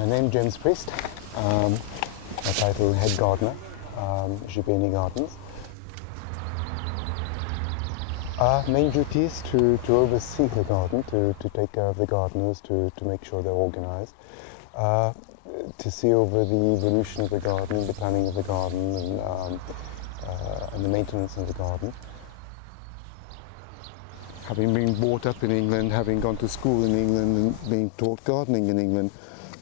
My name is James Priest. My title Head Gardener, Giverny Gardens. Our main duty is to oversee the garden, to take care of the gardeners, to make sure they're organised, to see over the evolution of the garden, the planning of the garden, and the maintenance of the garden. Having been brought up in England, having gone to school in England and being taught gardening in England,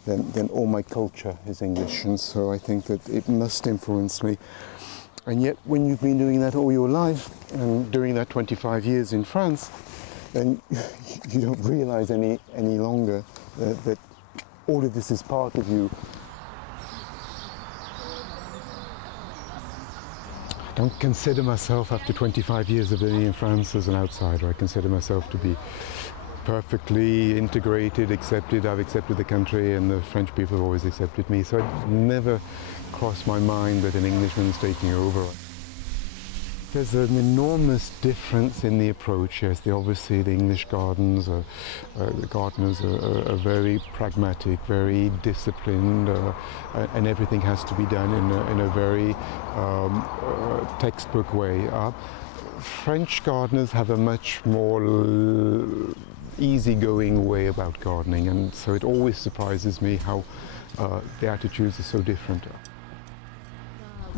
then all my culture is English, and so I think that it must influence me. And yet when you've been doing that all your life, and doing that 25 years in France, then you don't realise any longer that all of this is part of you. I don't consider myself, after 25 years of living in France, as an outsider. I consider myself to be perfectly integrated, accepted. I've accepted the country, and the French people have always accepted me, so it never crossed my mind that an Englishman's taking over. There's an enormous difference in the approach. Yes, obviously the English gardens, the gardeners are very pragmatic, very disciplined, and everything has to be done in a very textbook way. French gardeners have a much more easygoing way about gardening, and so it always surprises me how the attitudes are so different.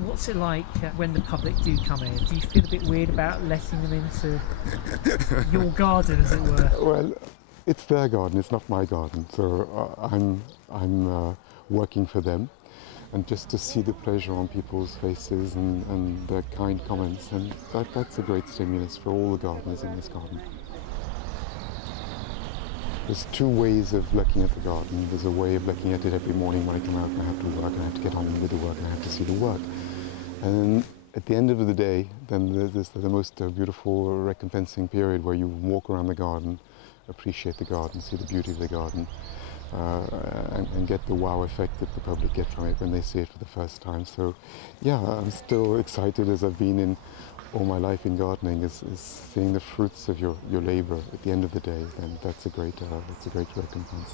What's it like when the public do come in? Do you feel a bit weird about letting them into your garden, as it were? Well, it's their garden, it's not my garden, so I'm working for them, and just to see the pleasure on people's faces and their kind comments, and that's a great stimulus for all the gardeners in this garden. There's two ways of looking at the garden. There's a way of looking at it every morning when I come out and I have to work, and I have to get on with the work, and I have to see the work. And at the end of the day, then there's the most beautiful, recompensing period where you walk around the garden, appreciate the garden, see the beauty of the garden, and get the wow effect that the public get from it when they see it for the first time. So yeah, I'm still excited, as I've been in all my life in gardening, is seeing the fruits of your labour at the end of the day, and that's a great recompense.